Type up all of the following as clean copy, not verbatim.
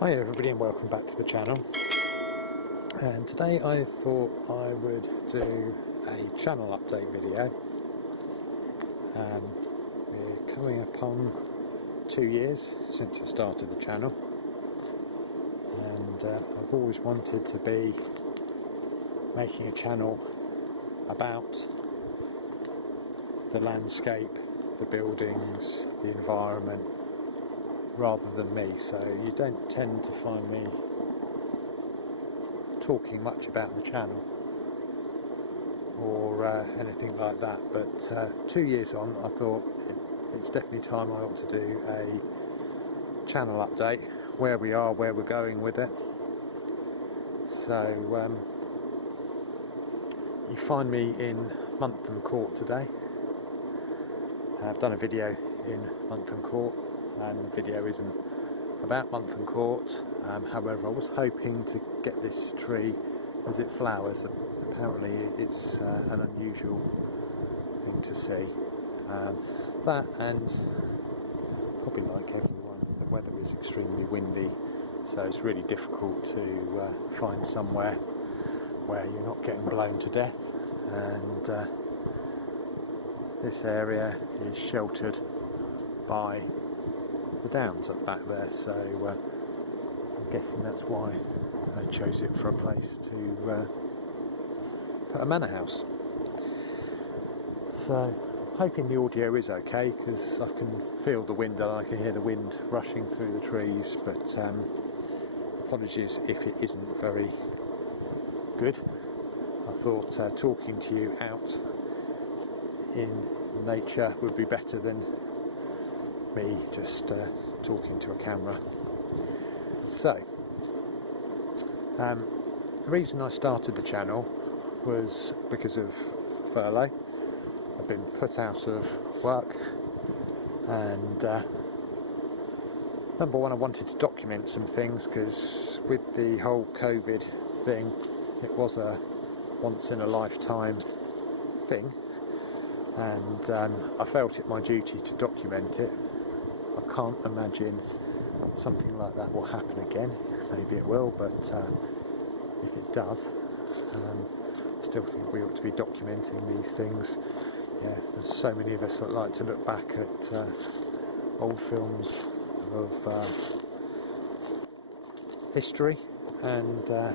Hi everybody and welcome back to the channel. And today I thought I would do a channel update video. We're coming upon 2 years since I started the channel, and I've always wanted to be making a channel about the landscape, the buildings, the environment, rather than me, so you don't tend to find me talking much about the channel or anything like that. But 2 years on, I thought it's definitely time I ought to do a channel update, where we are, where we're going with it. So you find me in Montham Court today. I've done a video in Montham Court, and the video isn't about Montham Court. However, I was hoping to get this tree as it flowers. Apparently it's an unusual thing to see. That, and probably like everyone, the weather is extremely windy, so it's really difficult to find somewhere where you're not getting blown to death. And this area is sheltered by the downs up back there, so I'm guessing that's why I chose it for a place to put a manor house. So I'm hoping the audio is okay, because I can feel the wind and I can hear the wind rushing through the trees, but apologies if it isn't very good. I thought talking to you out in nature would be better than me just talking to a camera. So the reason I started the channel was because of furlough. I've been put out of work, and number one, I wanted to document some things, because with the whole COVID thing, it was a once in a lifetime thing, and I felt it my duty to document it. I can't imagine something like that will happen again. Maybe it will, but if it does, I still think we ought to be documenting these things. Yeah, there's so many of us that like to look back at old films of history, and yeah,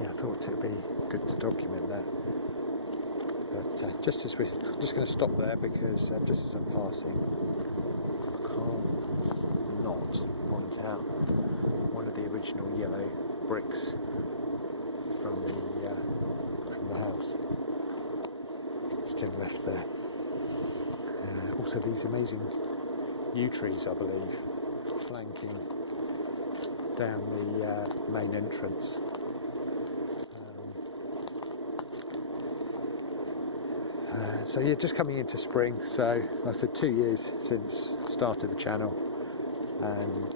I thought it would be good to document that. But just as I'm just going to stop there, because just as I'm passing, I can't not point out one of the original yellow bricks from the house still left there. Also these amazing yew trees, I believe, flanking down the main entrance. So yeah, just coming into spring. So like I said, 2 years since started the channel, and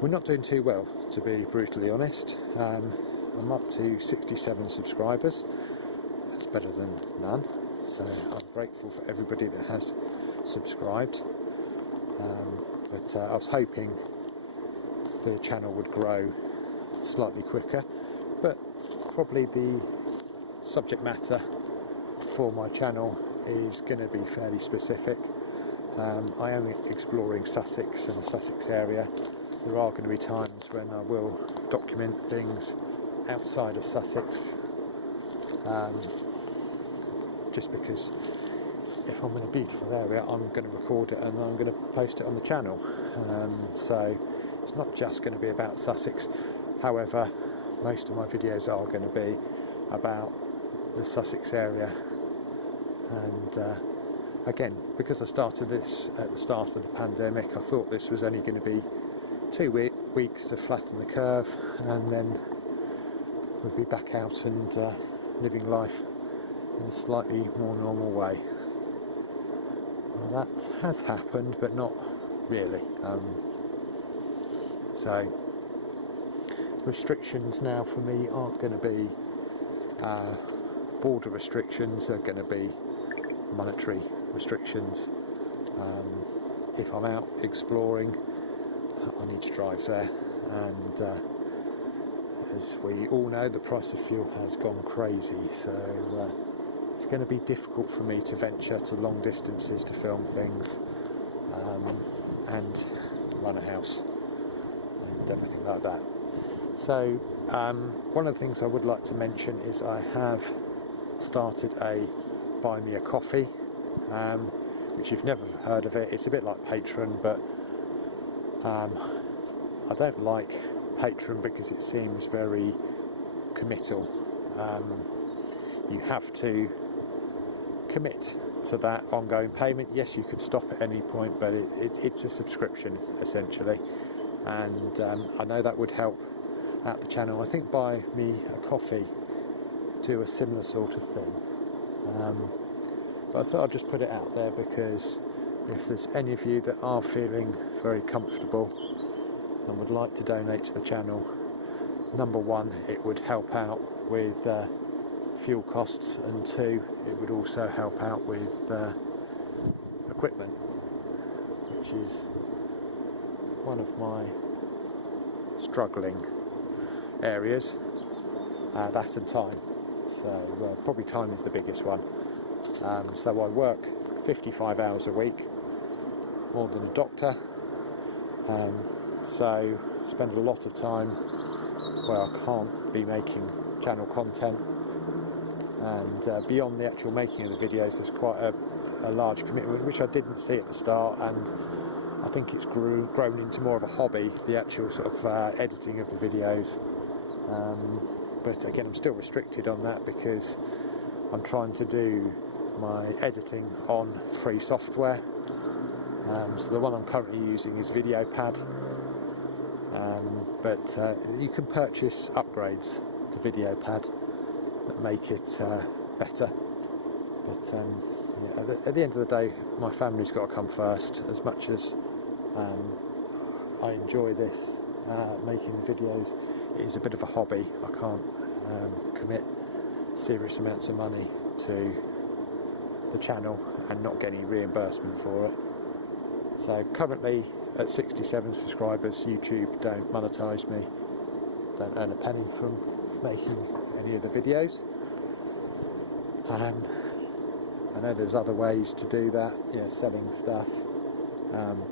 we're not doing too well, to be brutally honest. I'm up to 67 subscribers. That's better than none, so I'm grateful for everybody that has subscribed. But I was hoping the channel would grow slightly quicker, but probably the subject matter for my channel is going to be fairly specific. I am exploring Sussex and the Sussex area. There are going to be times when I will document things outside of Sussex, just because if I'm in a beautiful area, I'm going to record it and I'm going to post it on the channel. So it's not just going to be about Sussex. However, most of my videos are going to be about the Sussex area, and again, because I started this at the start of the pandemic, I thought this was only going to be 2 weeks to flatten the curve, and then we'll be back out and living life in a slightly more normal way. Well, that has happened, but not really. So restrictions now for me aren't going to be border restrictions, they're going to be monetary restrictions. If I'm out exploring, I need to drive there, and as we all know, the price of fuel has gone crazy, so it's going to be difficult for me to venture to long distances to film things and run a house and everything like that. So one of the things I would like to mention is I have started a Buy Me a Coffee, which you've never heard of it. It's a bit like Patreon, but I don't like Patreon because it seems very committal. You have to commit to that ongoing payment. Yes, you could stop at any point, but it's a subscription essentially, and I know that would help out the channel. I think Buy Me a Coffee do a similar sort of thing, but I thought I'd just put it out there because if there's any of you that are feeling very comfortable and would like to donate to the channel, number one, it would help out with fuel costs, and two, it would also help out with equipment, which is one of my struggling areas, that and time. So probably time is the biggest one. So I work 55 hours a week, more than a doctor, so spend a lot of time where I can't be making channel content, and beyond the actual making of the videos there's quite a large commitment, which I didn't see at the start, and I think it's grown into more of a hobby, the actual sort of editing of the videos. But again, I'm still restricted on that because I'm trying to do my editing on free software. So the one I'm currently using is VideoPad, but you can purchase upgrades to VideoPad that make it better. But yeah, at the end of the day, my family's got to come first. As much as I enjoy this making videos, it is a bit of a hobby. I can't commit serious amounts of money to the channel and not get any reimbursement for it. So currently at 67 subscribers, YouTube don't monetize me, don't earn a penny from making any of the videos. I know there's other ways to do that, you know, selling stuff,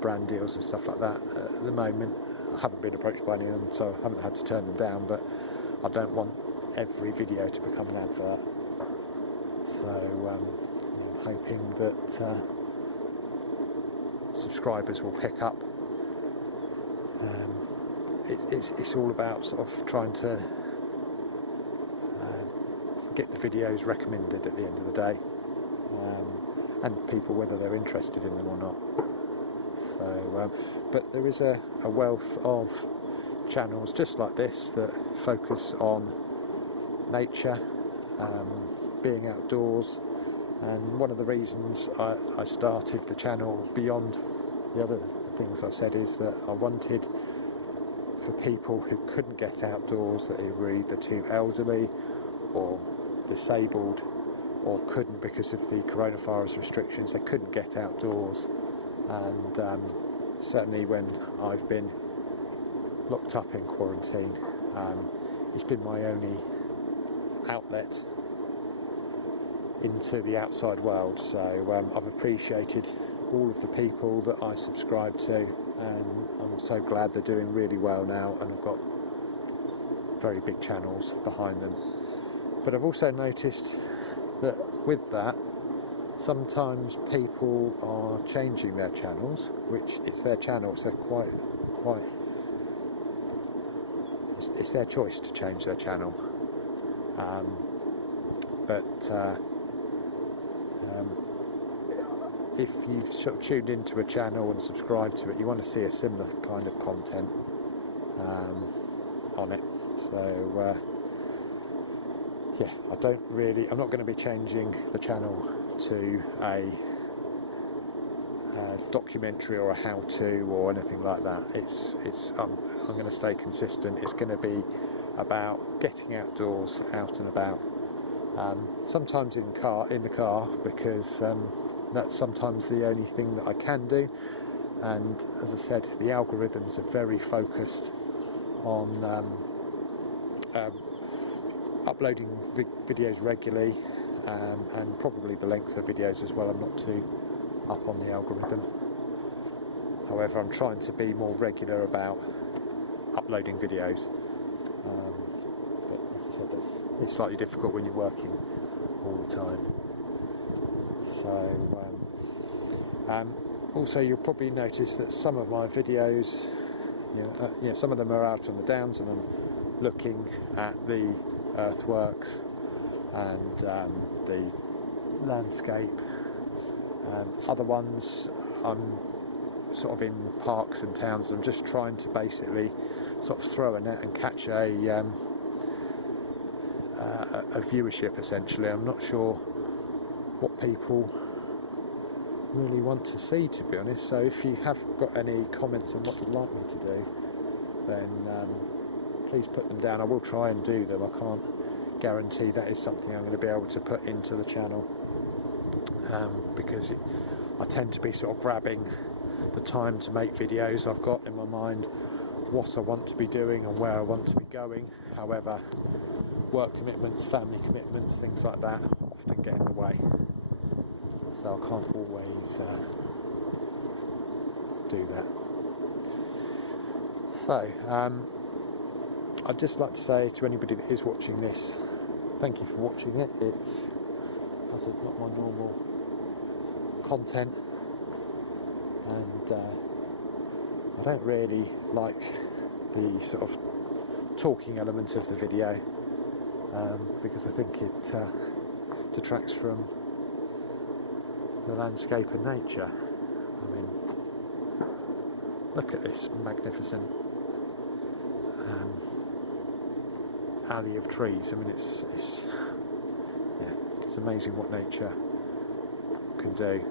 brand deals and stuff like that. At the moment I haven't been approached by any of them, so I haven't had to turn them down, but I don't want every video to become an advert. So I'm hoping that subscribers will pick up. It's all about sort of trying to get the videos recommended at the end of the day, and people whether they're interested in them or not. So, but there is a wealth of channels just like this that focus on nature, being outdoors, and one of the reasons I started the channel beyond the other things I've said is that I wanted for people who couldn't get outdoors, that were either too elderly or disabled or couldn't because of the coronavirus restrictions, they couldn't get outdoors, and certainly when I've been locked up in quarantine, it's been my only outlet into the outside world. So I've appreciated all of the people that I subscribe to, and I'm so glad they're doing really well now, and I've got very big channels behind them. But I've also noticed that with that, sometimes people are changing their channels, which it's their channel, so it's their choice to change their channel. If you've sort of tuned into a channel and subscribed to it, you want to see a similar kind of content on it. So yeah, I'm not going to be changing the channel to a documentary or a how-to or anything like that. I'm going to stay consistent. It's going to be about getting outdoors, out and about. Sometimes in the car, because that's sometimes the only thing that I can do. and as I said, the algorithms are very focused on uploading videos regularly, and probably the length of videos as well. I'm not too up on the algorithm. However, I'm trying to be more regular about uploading videos. But as I said, it's slightly difficult when you're working all the time. So also you'll probably notice that some of my videos, some of them are out on the downs and I'm looking at the earthworks and the landscape. Other ones I'm sort of in parks and towns. I'm just trying to basically sort of throw a net and catch a viewership essentially. I'm not sure what people really want to see, to be honest, so if you have got any comments on what you'd like me to do, then please put them down. I will try and do them. I can't guarantee that is something I'm going to be able to put into the channel, because I tend to be sort of grabbing the time to make videos. I've got in my mind what I want to be doing and where I want to be going. However, work commitments, family commitments, things like that often get in the way, so I can't always do that. So I'd just like to say to anybody that is watching this, thank you for watching it. It's, as I said, not my normal content, and I don't really like the sort of talking element of the video, because I think it detracts from the landscape and nature. I mean, look at this magnificent alley of trees. I mean, it's amazing what nature can do.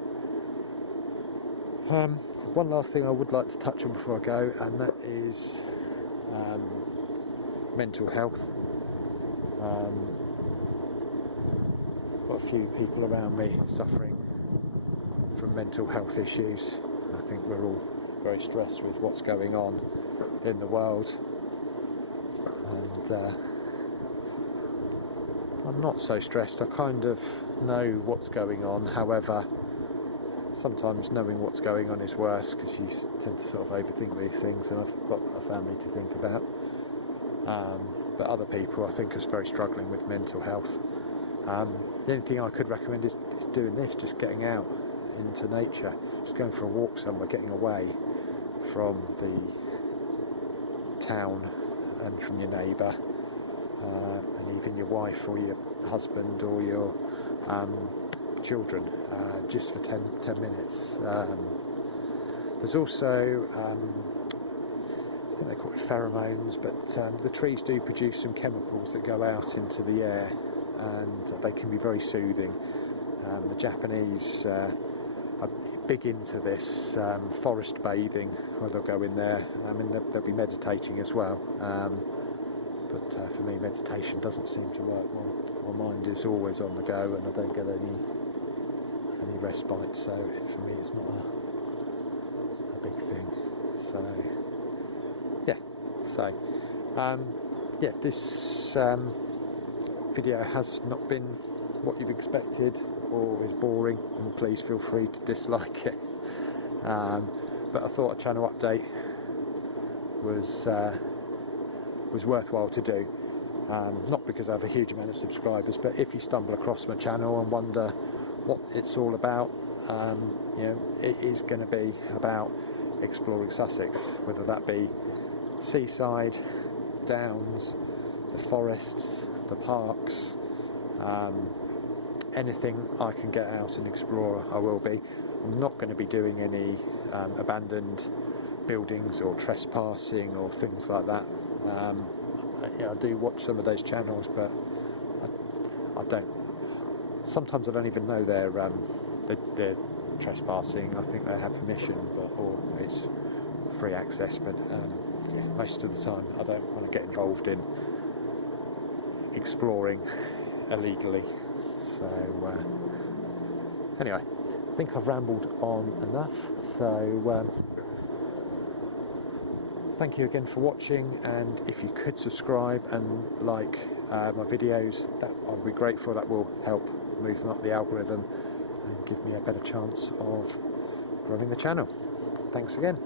One last thing I would like to touch on before I go, and that is mental health. Got a few people around me suffering from mental health issues. I think we're all very stressed with what's going on in the world, and I'm not so stressed. I kind of know what's going on. However, sometimes knowing what's going on is worse, because you tend to sort of overthink these things, and I've got a family to think about. But other people, I think, are very struggling with mental health. The only thing I could recommend is doing this, just getting out into nature, just going for a walk somewhere, getting away from the town and from your neighbour, and even your wife or your husband or your children, just for 10 minutes. There's also, I think they call it pheromones, but the trees do produce some chemicals that go out into the air, and they can be very soothing. The Japanese are big into this forest bathing, where they'll go in there. I mean, they'll be meditating as well, but for me, meditation doesn't seem to work. My mind is always on the go, and I don't get any respite, so for me it's not a big thing. So yeah, this video has not been what you've expected or is boring, and please feel free to dislike it, but I thought a channel update was worthwhile to do, not because I have a huge amount of subscribers, but if you stumble across my channel and wonder what it's all about, it is going to be about exploring Sussex, whether that be seaside, the downs, the forests, the parks, anything I can get out and explore, I will be. I'm not going to be doing any abandoned buildings or trespassing or things like that. I do watch some of those channels, but I don't. Sometimes I don't even know they're trespassing. I think they have permission, or it's free access. But yeah, most of the time I don't want to get involved in exploring illegally. So anyway, think I've rambled on enough, so thank you again for watching, and if you could subscribe and like my videos, that I'd be grateful. That will help move them up the algorithm and give me a better chance of growing the channel. Thanks again.